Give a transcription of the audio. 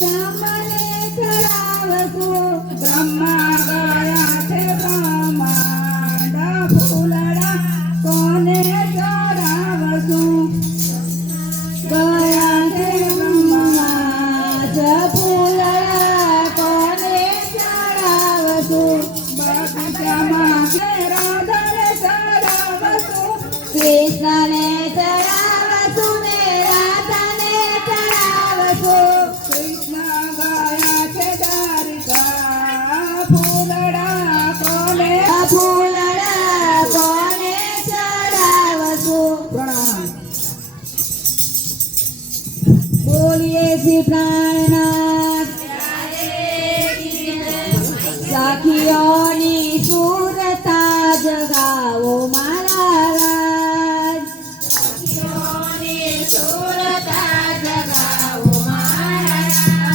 બ્રહ્મને ચડાવશું. બ્રહ્મા ગયા છે બ્રહ્માંડ ફૂલડા કોને ચડાવશું. ગયા છે બ્રહ્મા જ ફૂલડા કોને ચડાવશું. બગીચામાં રાધાને ચડાવશું. કૃષ્ણને ચડાવશું ને રાધાને ચડાવશું. કૃષ્ણ ગયા છે દ્વારિકા ફૂલડા કોને ફૂલડા કોને ચડાવશું. પ્રણામ. બોલીએ શ્રી પ્રાણનાથ સાખીઓની સુરતા જગાવો માં.